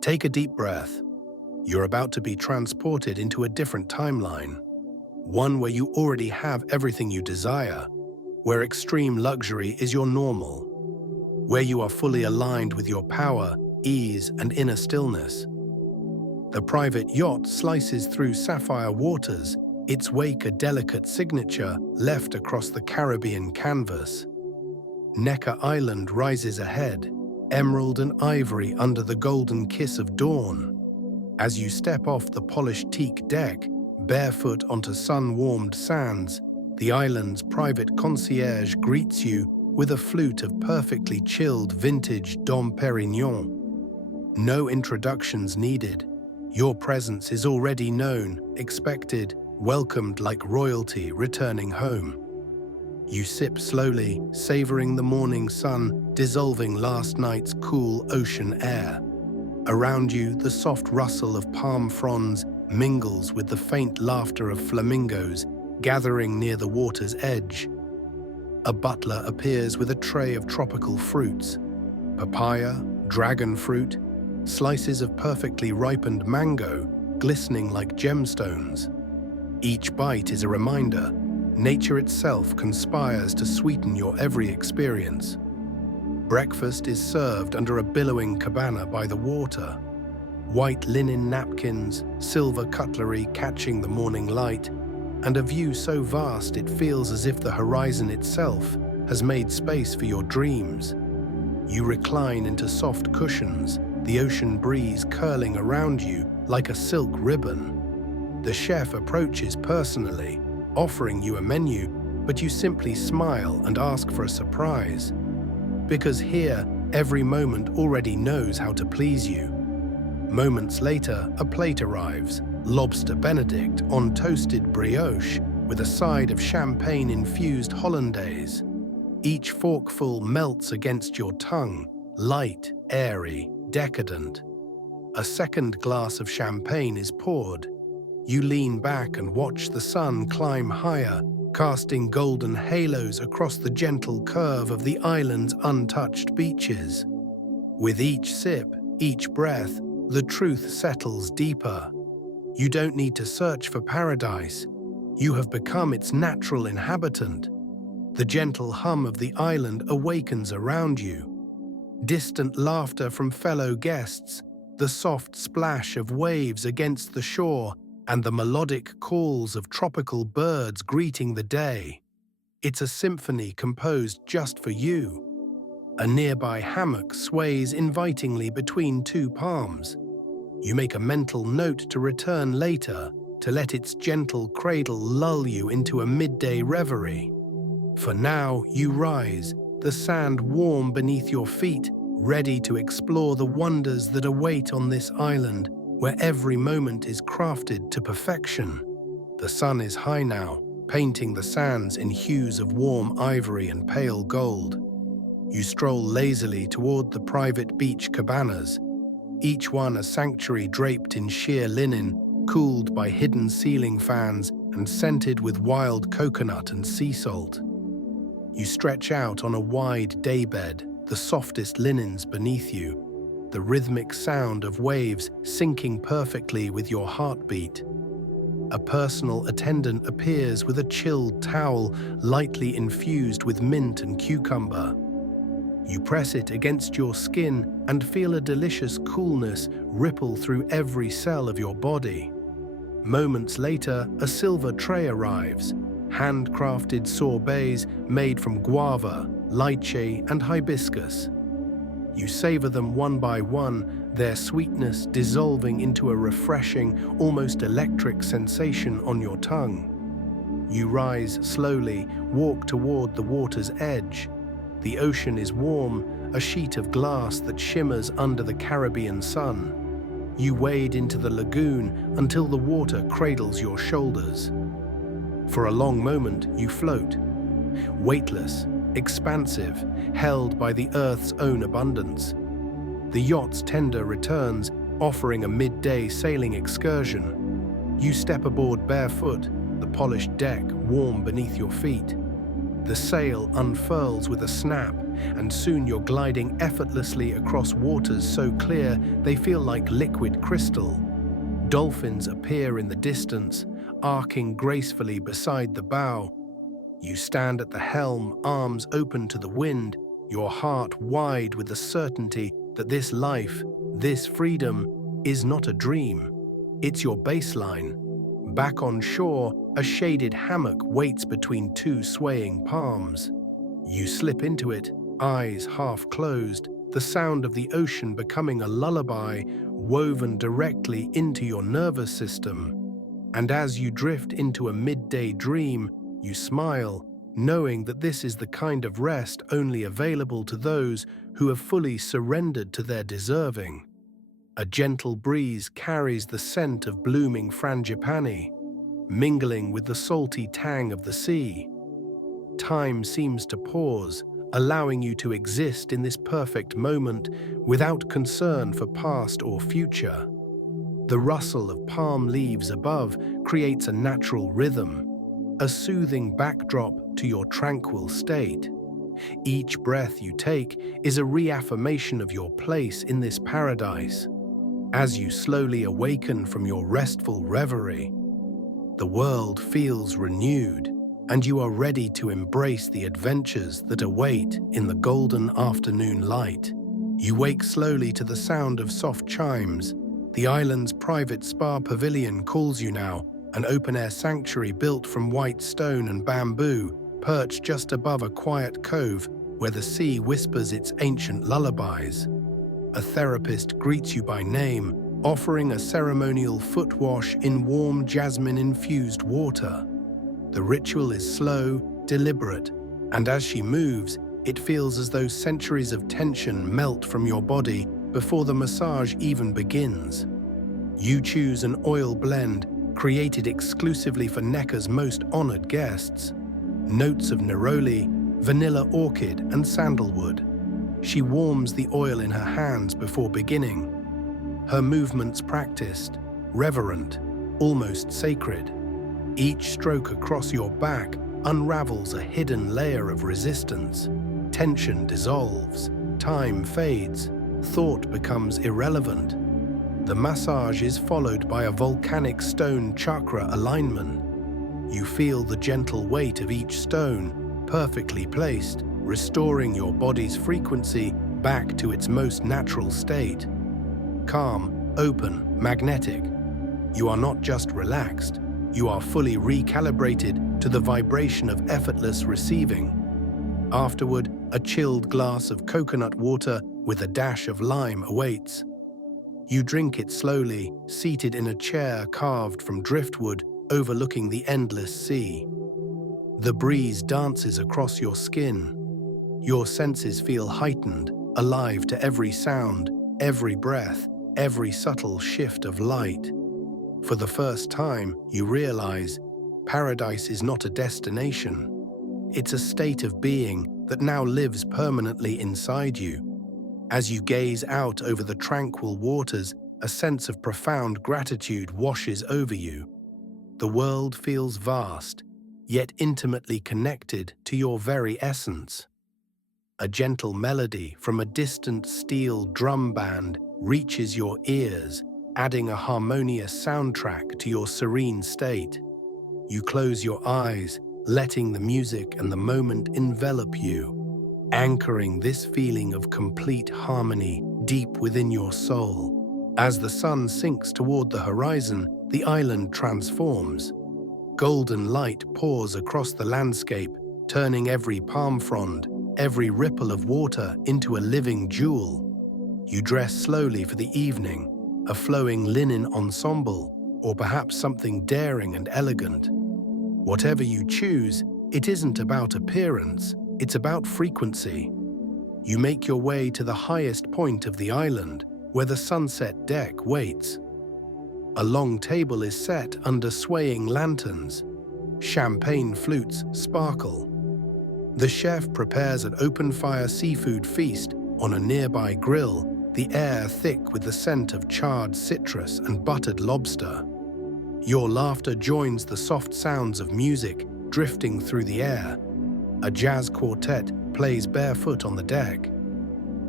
Take a deep breath. You're about to be transported into a different timeline, one where you already have everything you desire, where extreme luxury is your normal, where you are fully aligned with your power, ease, and inner stillness. The private yacht slices through sapphire waters, its wake a delicate signature left across the Caribbean canvas. Necker Island rises ahead, emerald and ivory under the golden kiss of dawn. As you step off the polished teak deck, barefoot onto sun-warmed sands, the island's private concierge greets you with a flute of perfectly chilled vintage Dom Pérignon. No introductions needed. Your presence is already known, expected, welcomed like royalty returning home. You sip slowly, savoring the morning sun, dissolving last night's cool ocean air. Around you, the soft rustle of palm fronds mingles with the faint laughter of flamingos gathering near the water's edge. A butler appears with a tray of tropical fruits: papaya, dragon fruit, slices of perfectly ripened mango, glistening like gemstones. Each bite is a reminder. Nature itself conspires to sweeten your every experience. Breakfast is served under a billowing cabana by the water. White linen napkins, silver cutlery catching the morning light, and a view so vast it feels as if the horizon itself has made space for your dreams. You recline into soft cushions, the ocean breeze curling around you like a silk ribbon. The chef approaches personally, offering you a menu, but you simply smile and ask for a surprise. Because here, every moment already knows how to please you. Moments later, a plate arrives, lobster benedict on toasted brioche with a side of champagne-infused hollandaise. Each forkful melts against your tongue, light, airy, decadent. A second glass of champagne is poured. You lean back and watch the sun climb higher, casting golden halos across the gentle curve of the island's untouched beaches. With each sip, each breath, the truth settles deeper. You don't need to search for paradise. You have become its natural inhabitant. The gentle hum of the island awakens around you. Distant laughter from fellow guests, the soft splash of waves against the shore, and the melodic calls of tropical birds greeting the day. It's a symphony composed just for you. A nearby hammock sways invitingly between two palms. You make a mental note to return later, to let its gentle cradle lull you into a midday reverie. For now, you rise, the sand warm beneath your feet, ready to explore the wonders that await on this island, where every moment is crafted to perfection. The sun is high now, painting the sands in hues of warm ivory and pale gold. You stroll lazily toward the private beach cabanas, each one a sanctuary draped in sheer linen, cooled by hidden ceiling fans and scented with wild coconut and sea salt. You stretch out on a wide daybed, the softest linens beneath you, the rhythmic sound of waves syncing perfectly with your heartbeat. A personal attendant appears with a chilled towel lightly infused with mint and cucumber. You press it against your skin and feel a delicious coolness ripple through every cell of your body. Moments later, a silver tray arrives, handcrafted sorbets made from guava, lychee, and hibiscus. You savor them one by one, their sweetness dissolving into a refreshing, almost electric sensation on your tongue. You rise slowly, walk toward the water's edge. The ocean is warm, a sheet of glass that shimmers under the Caribbean sun. You wade into the lagoon until the water cradles your shoulders. For a long moment, you float, weightless, expansive, held by the Earth's own abundance. The yacht's tender returns, offering a midday sailing excursion. You step aboard barefoot, the polished deck warm beneath your feet. The sail unfurls with a snap, and soon you're gliding effortlessly across waters so clear they feel like liquid crystal. Dolphins appear in the distance, arcing gracefully beside the bow. You stand at the helm, arms open to the wind, your heart wide with the certainty that this life, this freedom, is not a dream. It's your baseline. Back on shore, a shaded hammock waits between two swaying palms. You slip into it, eyes half closed, the sound of the ocean becoming a lullaby woven directly into your nervous system. And as you drift into a midday dream, you smile, knowing that this is the kind of rest only available to those who have fully surrendered to their deserving. A gentle breeze carries the scent of blooming frangipani, mingling with the salty tang of the sea. Time seems to pause, allowing you to exist in this perfect moment without concern for past or future. The rustle of palm leaves above creates a natural rhythm, a soothing backdrop to your tranquil state. Each breath you take is a reaffirmation of your place in this paradise. As you slowly awaken from your restful reverie, the world feels renewed, and you are ready to embrace the adventures that await in the golden afternoon light. You wake slowly to the sound of soft chimes. The island's private spa pavilion calls you now, an open-air sanctuary built from white stone and bamboo, perched just above a quiet cove where the sea whispers its ancient lullabies. A therapist greets you by name, offering a ceremonial foot wash in warm jasmine-infused water. The ritual is slow, deliberate, and as she moves, it feels as though centuries of tension melt from your body before the massage even begins. You choose an oil blend created exclusively for Necca's most honored guests. Notes of neroli, vanilla orchid, and sandalwood. She warms the oil in her hands before beginning. Her movements practiced, reverent, almost sacred. Each stroke across your back unravels a hidden layer of resistance. Tension dissolves, time fades, thought becomes irrelevant. The massage is followed by a volcanic stone chakra alignment. You feel the gentle weight of each stone, perfectly placed, restoring your body's frequency back to its most natural state. Calm, open, magnetic. You are not just relaxed, you are fully recalibrated to the vibration of effortless receiving. Afterward, a chilled glass of coconut water with a dash of lime awaits. You drink it slowly, seated in a chair carved from driftwood overlooking the endless sea. The breeze dances across your skin. Your senses feel heightened, alive to every sound, every breath, every subtle shift of light. For the first time, you realize paradise is not a destination. It's a state of being that now lives permanently inside you. As you gaze out over the tranquil waters, a sense of profound gratitude washes over you. The world feels vast, yet intimately connected to your very essence. A gentle melody from a distant steel drum band reaches your ears, adding a harmonious soundtrack to your serene state. You close your eyes, letting the music and the moment envelop you, anchoring this feeling of complete harmony deep within your soul. As the sun sinks toward the horizon, the island transforms. Golden light pours across the landscape, turning every palm frond, every ripple of water into a living jewel. You dress slowly for the evening, a flowing linen ensemble, or perhaps something daring and elegant. Whatever you choose, it isn't about appearance, it's about frequency. You make your way to the highest point of the island, where the sunset deck waits. A long table is set under swaying lanterns. Champagne flutes sparkle. The chef prepares an open-fire seafood feast on a nearby grill, the air thick with the scent of charred citrus and buttered lobster. Your laughter joins the soft sounds of music drifting through the air. A jazz quartet plays barefoot on the deck.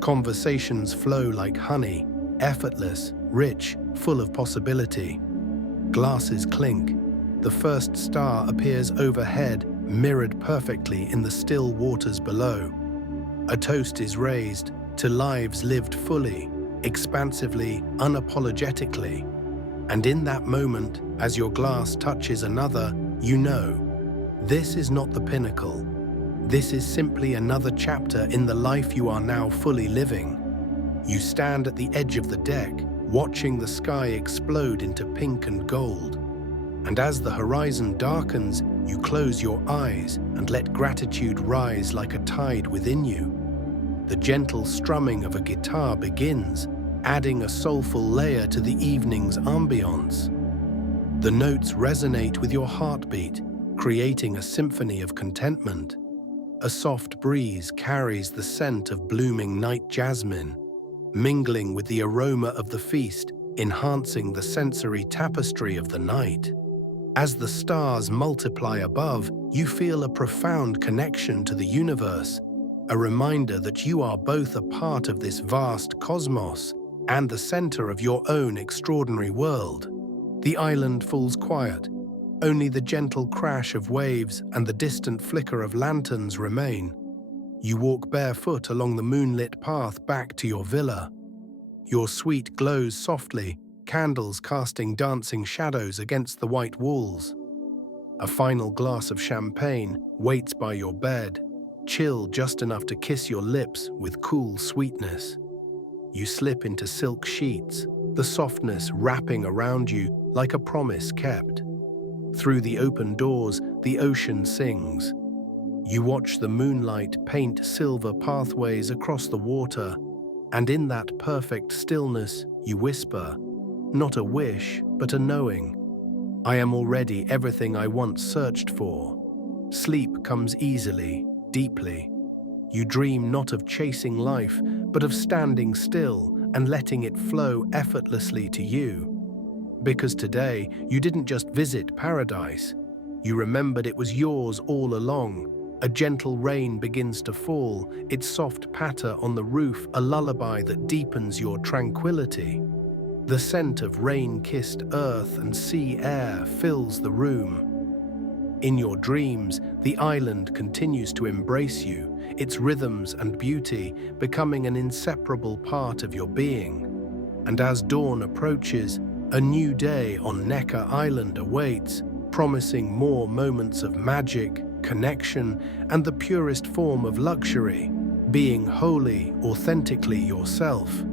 Conversations flow like honey, effortless, rich, full of possibility. Glasses clink. The first star appears overhead, mirrored perfectly in the still waters below. A toast is raised to lives lived fully, expansively, unapologetically. And in that moment, as your glass touches another, you know, this is not the pinnacle. This is simply another chapter in the life you are now fully living. You stand at the edge of the deck, watching the sky explode into pink and gold. And as the horizon darkens, you close your eyes and let gratitude rise like a tide within you. The gentle strumming of a guitar begins, adding a soulful layer to the evening's ambience. The notes resonate with your heartbeat, creating a symphony of contentment. A soft breeze carries the scent of blooming night jasmine, mingling with the aroma of the feast, enhancing the sensory tapestry of the night. As the stars multiply above, you feel a profound connection to the universe, a reminder that you are both a part of this vast cosmos and the center of your own extraordinary world. The island falls quiet. Only the gentle crash of waves and the distant flicker of lanterns remain. You walk barefoot along the moonlit path back to your villa. Your suite glows softly, candles casting dancing shadows against the white walls. A final glass of champagne waits by your bed, chill just enough to kiss your lips with cool sweetness. You slip into silk sheets, the softness wrapping around you like a promise kept. Through the open doors, the ocean sings. You watch the moonlight paint silver pathways across the water, and in that perfect stillness, you whisper, not a wish, but a knowing. I am already everything I once searched for. Sleep comes easily, deeply. You dream not of chasing life, but of standing still and letting it flow effortlessly to you. Because today, you didn't just visit paradise. You remembered it was yours all along. A gentle rain begins to fall, its soft patter on the roof a lullaby that deepens your tranquility. The scent of rain-kissed earth and sea air fills the room. In your dreams, the island continues to embrace you, its rhythms and beauty becoming an inseparable part of your being. And as dawn approaches, a new day on Necker Island awaits, promising more moments of magic, connection, and the purest form of luxury, being wholly, authentically yourself.